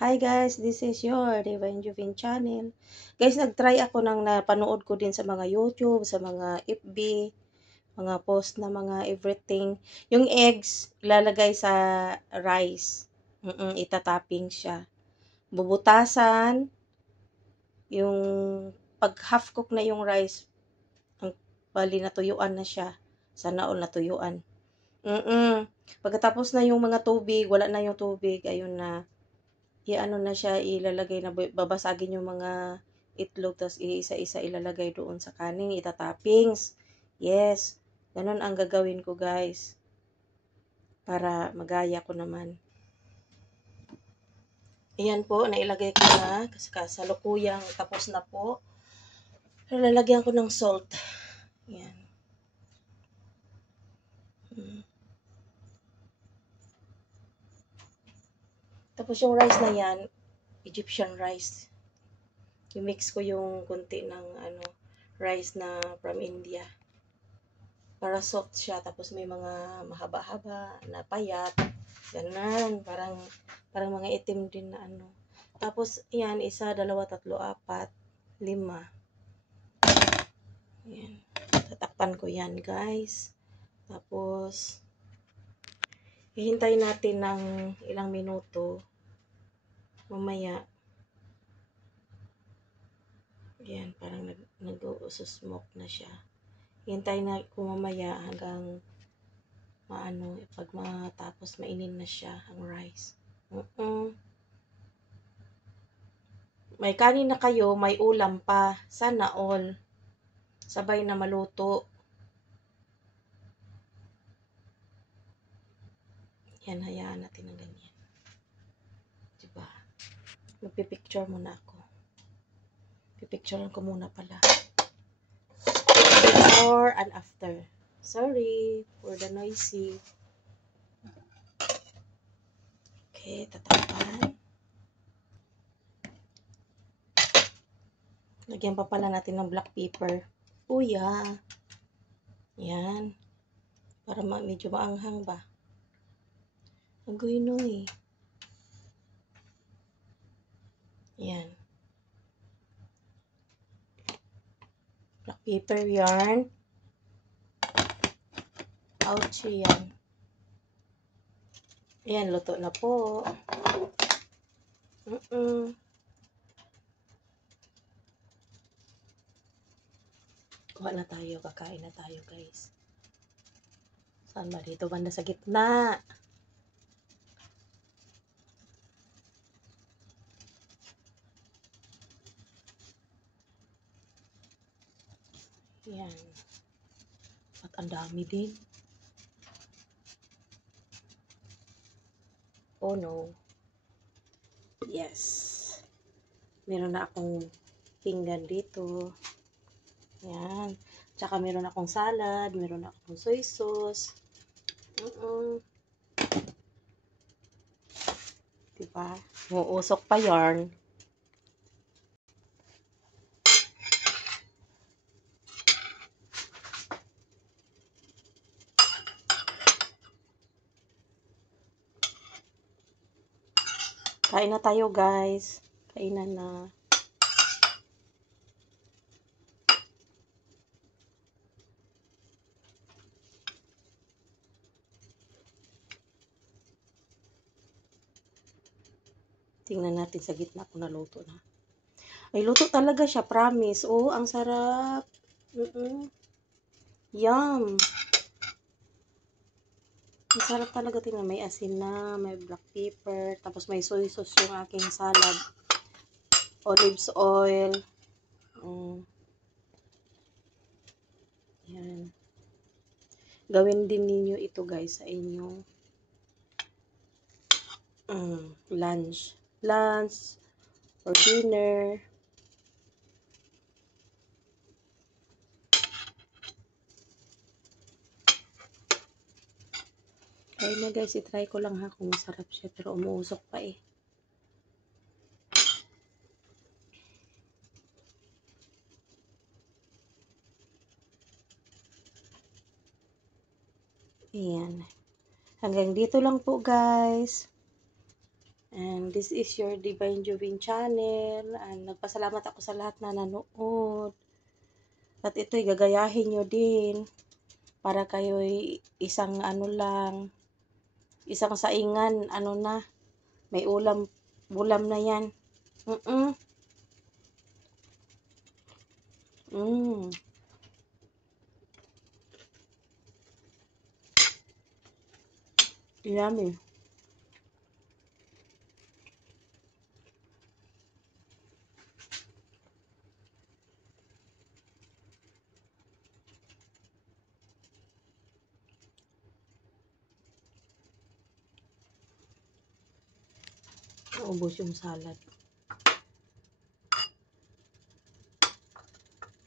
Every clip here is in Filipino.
Hi guys, this is your Divine Juvin channel. Guys, nag-try ako ng napanood ko din sa mga YouTube, sa mga FB, mga post na mga everything. Yung eggs, ilalagay sa rice. Itatapping siya. Bubutasan, yung pag half cook na yung rice, ang bali natuyuan na siya. Sana all natuyuan. Pagkatapos na yung mga tubig, wala na yung tubig, ayun na. I-ano na siya, ilalagay na, babasagin yung mga itlog, tapos iisa-isa ilalagay doon sa kanin, itatoppings. Yes, ganun ang gagawin ko guys, para magaya ko naman. Ayan po, nailagay ko na, kasi kasalukuyang tapos na po. Lalagyan ko ng salt. Ayan. Tapos yung rice na yan, Egyptian rice. I-mix ko yung konti ng rice na from India. Para soft siya, tapos may mga mahaba-haba na payat. Ganun, parang mga itim din na ano. Tapos, yan, 1, 2, 3, 4, 5. Yan. Tatakpan ko yan, guys. Tapos, hihintay natin ng ilang minuto. Mamaya, yan, parang nag-smoke na siya. Hintay na ko mamaya hanggang pag matapos mainin na siya ang rice. May kanin na kayo, may ulam pa. Sana all. Sabay na maluto. Yan, hayaan natin ng ganyan. Diba? Magpipicture muna ako. Pipicturean ko muna pala. Before and after. Sorry for the noisy. Okay, tatakpan. Lagyan pa pala natin ng black pepper. Uya. Yan. Para medyo maanghang ba. Agoy no eh. Yan. Black pepper yarn. Ouchie yan. Ayan, luto na po. Kuha na tayo, kakain na tayo guys. Saan ba dito? Banda sa gitna. Ayan. At ang dami din. Oh no. Yes. Meron na akong pinggan dito. Yan. Tsaka meron akong salad, meron akong soy sauce. Diba? Uusok pa yarn. Kain na tayo guys. Kainan na. Tingnan natin sa gitna kung naluto na. Ay, luto talaga siya. Promise. Oh, ang sarap. Yum. Ang sarap talaga. Tingnan. May asin na. May black pepper. Tapos may soy sauce yung aking salad. Olives oil. Yan. Gawin din ninyo ito guys sa inyong lunch or dinner. Kaya na guys, itry ko lang ha kung masarap siya, pero umuusok pa eh. Ayan. Hanggang dito lang po guys. And This is your Divine Jovin channel. And nagpasalamat ako sa lahat na nanood. At ito'y gagayahin nyo din. Para kayo'y isang isang saingan, may bulam na yan. Yummy. Ubos yung salad.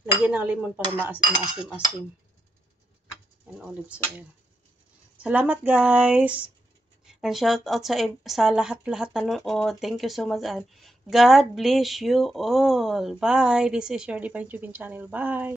Lagyan ng lemon para maasim-asim. And olive oil. Salamat guys. And shout out sa lahat-lahat nanood. Thank you so much. And God bless you all. Bye. This is your Divine Jovin channel. Bye.